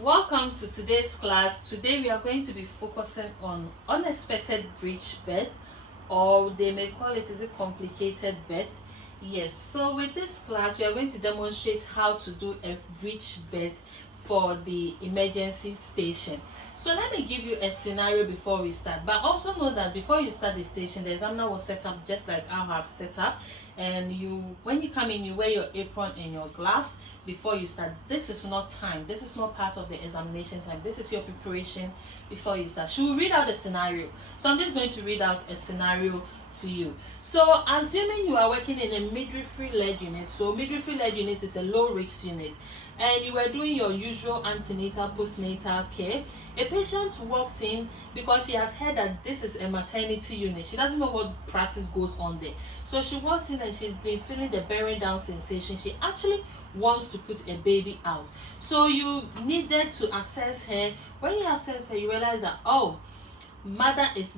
Welcome to today's class. Today we are going to be focusing on unexpected breech birth, or they may call it is a complicated birth. Yes, so with this class we are going to demonstrate how to do a breech birth for the emergency station. So let me give you a scenario before we start, but also know that before you start the station, the examiner will set up just like I have set up, and when you come in, you wear your apron and your gloves before you start. This is not time, this is not part of the examination time, this is your preparation before you start. She will read out the scenario, so I'm just going to read out a scenario to you. So assuming you are working in a midwifery led unit, so midwifery led unit is a low risk unit, and you were doing your usual antenatal postnatal care. A patient walks in because she has heard that this is a maternity unit. She doesn't know what practice goes on there, so she walks in and she's been feeling the bearing down sensation. She actually wants to put a baby out, so you needed to assess her. When you assess her, you realize that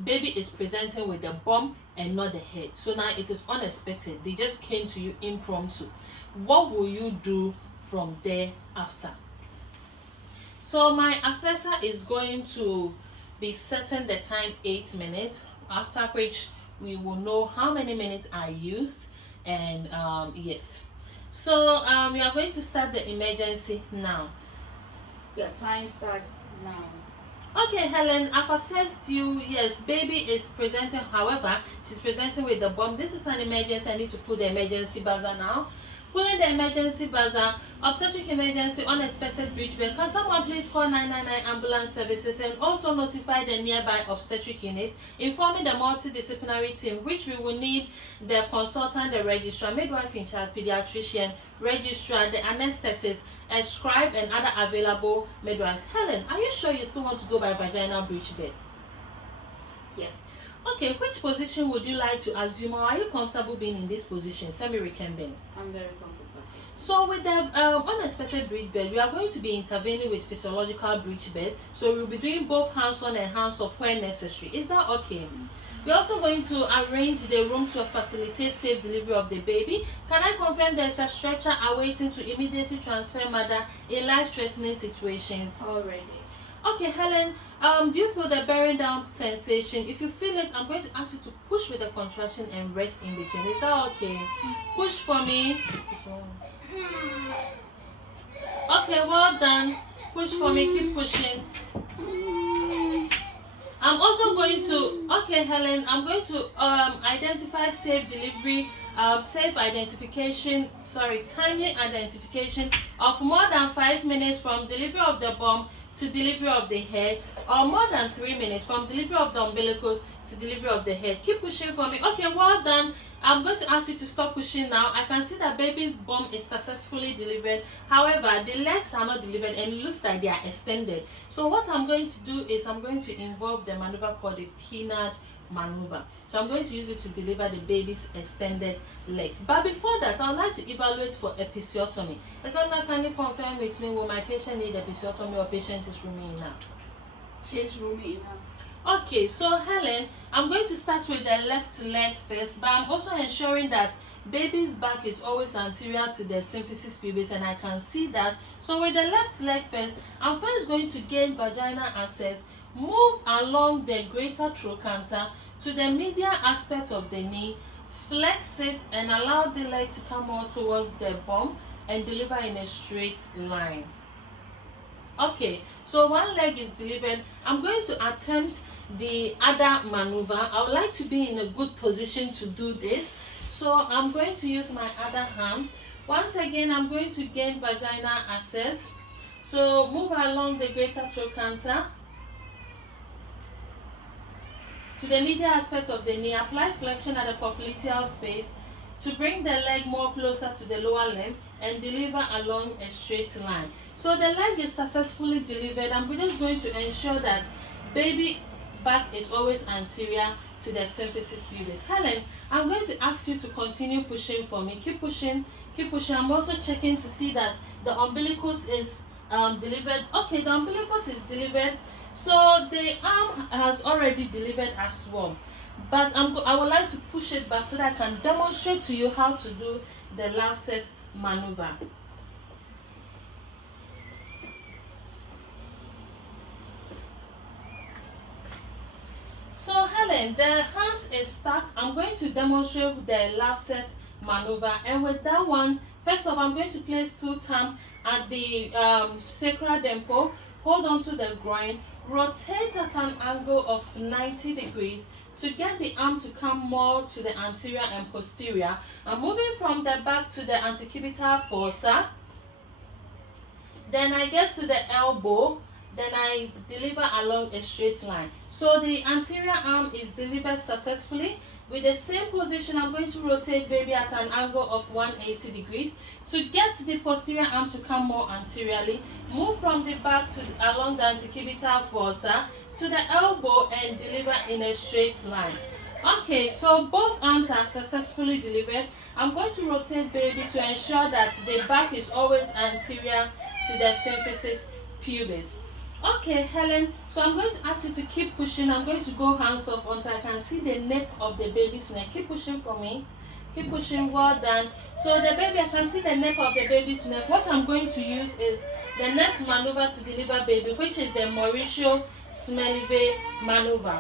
baby is presenting with the bum and not the head, so now it is unexpected. They just came to you impromptu. What will you do from there after? So my assessor is going to be setting the time 8 minutes, after which we will know how many minutes are used. And yes, so we are going to start the emergency now. Your time starts now. Okay, Helen, I've assessed you. Yes, baby is presenting, however, she's presenting with the bump. This is an emergency. I need to put the emergency buzzer now. Pulling the emergency buzzer, obstetric emergency, unexpected breech birth. Can someone please call 999 ambulance services and also notify the nearby obstetric unit, informing the multidisciplinary team, which we will need the consultant, the registrar, midwife in charge, pediatrician, registrar, the anesthetist, a scribe, and other available midwives. Helen, are you sure you still want to go by vaginal breech birth? Yes. Okay, which position would you like to assume, or are you comfortable being in this position, semi-recumbent? I'm very comfortable. So with the unexpected breech birth, we are going to be intervening with physiological breech birth. So we'll be doing both hands-on and hands-off where necessary. Is that okay? Yes. We're also going to arrange the room to facilitate safe delivery of the baby. Can I confirm there is a stretcher awaiting to immediately transfer mother in life-threatening situations? Already. Okay, Helen, do you feel the bearing down sensation? If you feel it, I'm going to ask you to push with the contraction and rest in between. Is that okay? Push for me. Okay, well done. Push for me. Keep pushing. I'm also going to, okay, Helen, I'm going to identify safe delivery, timely identification of more than 5 minutes from delivery of the bump to delivery of the head, or more than 3 minutes from delivery of the umbilicus to delivery of the head. Keep pushing for me. Okay, well done. I'm going to ask you to stop pushing now. I can see that baby's bum is successfully delivered. However, the legs are not delivered and it looks like they are extended. So what I'm going to do is I'm going to involve the maneuver called the peanut maneuver. So I'm going to use it to deliver the baby's extended legs. But before that, I would like to evaluate for episiotomy. Examiner, can you confirm with me, will my patient need episiotomy or patient is roomy enough? She is roomy enough. Okay, so Helen, I'm going to start with the left leg first, but I'm also ensuring that baby's back is always anterior to the symphysis pubis, and I can see that. So with the left leg first, I'm first going to gain vaginal access, move along the greater trochanter to the medial aspect of the knee, flex it and allow the leg to come out towards the bum and deliver in a straight line. Okay, so one leg is delivered. I'm going to attempt the other maneuver. I would like to be in a good position to do this, so I'm going to use my other hand. Once again, I'm going to gain vaginal access, so move along the greater trochanter to the medial aspect of the knee, apply flexion at the popliteal space to bring the leg more closer to the lower limb and deliver along a straight line. So the leg is successfully delivered. I'm just going to ensure that baby back is always anterior to the symphysis pubis. Helen, I'm going to ask you to continue pushing for me. Keep pushing, keep pushing. I'm also checking to see that the umbilicus is delivered. Okay, the umbilicus is delivered. So the arm has already delivered as well. But I would like to push it back so that I can demonstrate to you how to do the lancet maneuver. So Helen, the hands is stuck. I'm going to demonstrate the lap set maneuver, and with that one, first of all, I'm going to place two thumb at the sacral temple, hold on to the groin, rotate at an angle of 90 degrees to get the arm to come more to the anterior and posterior. I'm moving from the back to the antecubital fossa. Then I get to the elbow, then I deliver along a straight line. So the anterior arm is delivered successfully. With the same position, I'm going to rotate baby at an angle of 180 degrees to get the posterior arm to come more anteriorly. Move from the back to along the antecubital fossa to the elbow and deliver in a straight line. Okay, so both arms are successfully delivered. I'm going to rotate baby to ensure that the back is always anterior to the symphysis pubis. Okay, Helen, so I'm going to ask you to keep pushing. I'm going to go hands off until I can see the nape of the baby's neck. Keep pushing for me. Keep pushing, well done. So the baby, I can see the nape of the baby's neck. What I'm going to use is the next maneuver to deliver baby, which is the Mauricio Smelive maneuver.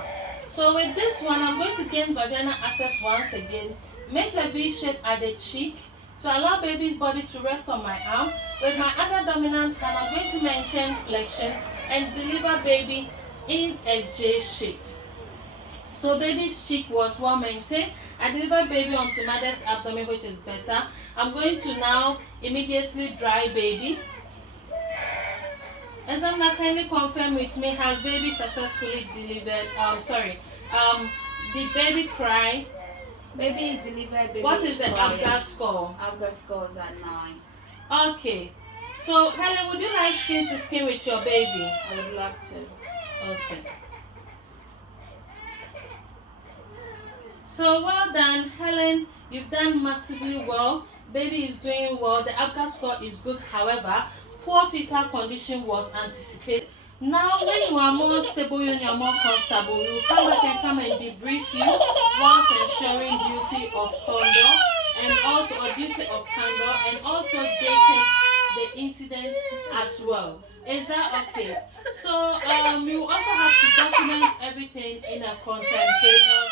So with this one, I'm going to gain vaginal access once again. Make a V shape at the cheek to allow baby's body to rest on my arm. With my other dominant hand, I'm going to maintain flexion and deliver baby in a J shape. So baby's cheek was well maintained. I deliver baby onto mother's abdomen, which is better. I'm going to now immediately dry baby. Examiner, kindly confirm with me, has baby successfully delivered? Did baby cry? Baby is delivered. Baby What is the crying. ABGA score? ABGA scores are 9. Okay. So Helen, would you like skin to skin with your baby? I would love to. Okay. So well done, Helen. You've done massively well. Baby is doing well. The ABGA score is good. However, poor fetal condition was anticipated. Now, when you are more stable and you are more comfortable, we will come back and come and debrief you whilst ensuring duty of candor and also a duty of candor and also dating the incident as well. Is that okay? So you also have to document everything in a contemporaneous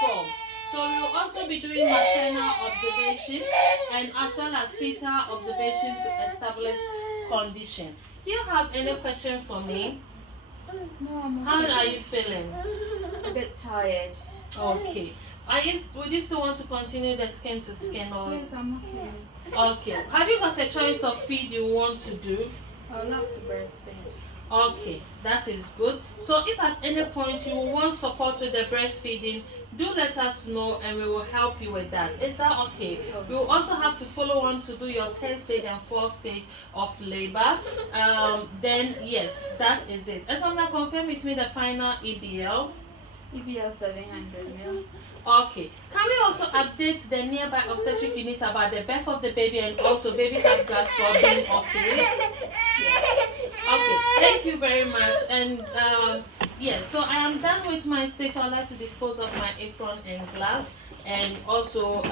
form. So we will also be doing maternal observation and as well as fetal observation to establish condition. Do you have any question for me? No, I'm okay. How are you feeling? A bit tired. Okay. Would you still want to continue the skin to skin or? Yes, I'm okay. Okay. Have you got a choice of feed you want to do? I would love to breastfeed. Okay, that is good. So if at any point you want support with the breastfeeding, do let us know and we will help you with that. Is that okay? We will also have to follow on to do your 10th stage and 4th stage of labor. Then yes, that is it. As I'm going to confirm with me the final EBL. EBL 700 mils. Okay. Can we also update the nearby obstetric unit about the birth of the baby and also baby's ABGA score being okay? Yes. Okay, thank you very much. And yes, so I am done with my station. I'd like to dispose of my apron and glass and also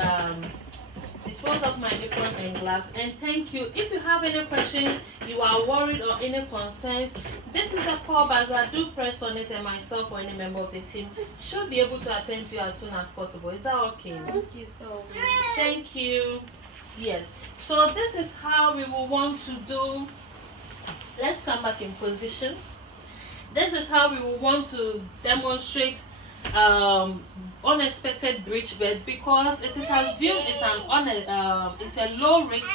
dispose of my apron and glass. And thank you. If you have any questions, you are worried or any concerns, this is a call buzzer. Do press on it and myself or any member of the team should be able to attend to you as soon as possible. Is that okay? Thank you so much. Thank you. Yes. So this is how we will want to do. Let's come back in position. This is how we will want to demonstrate unexpected breech birth because it is assumed it's a low risk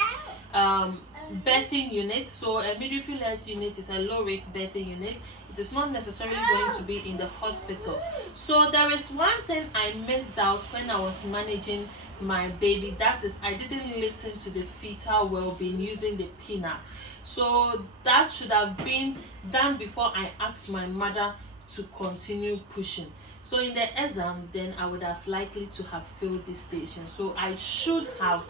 birthing unit. So a midwifery led unit is a low risk birthing unit. It is not necessarily going to be in the hospital. So there is one thing I missed out when I was managing my baby. That is, I didn't listen to the fetal well-being using the pinna. So that should have been done before I asked my mother to continue pushing. So in the exam, then I would have likely to have failed this station. So I should have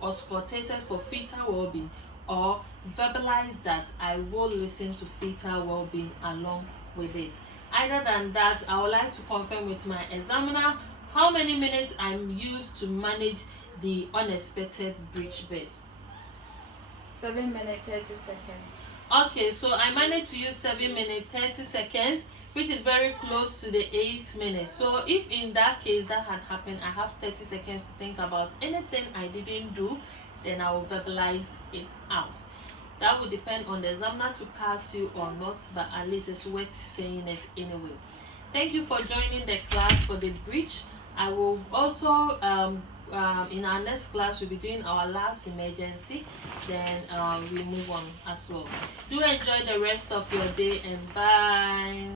auscultated for fetal well-being or verbalized that I will listen to fetal well-being along with it. Other than that, I would like to confirm with my examiner how many minutes I'm used to manage the unexpected breech birth. 7 minutes 30 seconds. Okay, so I managed to use 7 minutes 30 seconds, which is very close to the 8 minutes. So if in that case that had happened, I have 30 seconds to think about anything I didn't do, then I will verbalize it out. That would depend on the examiner to pass you or not, but at least it's worth saying it anyway. Thank you for joining the class for the breach. I will also in our next class we'll be doing our last emergency, then we move on as well. Do enjoy the rest of your day, and bye.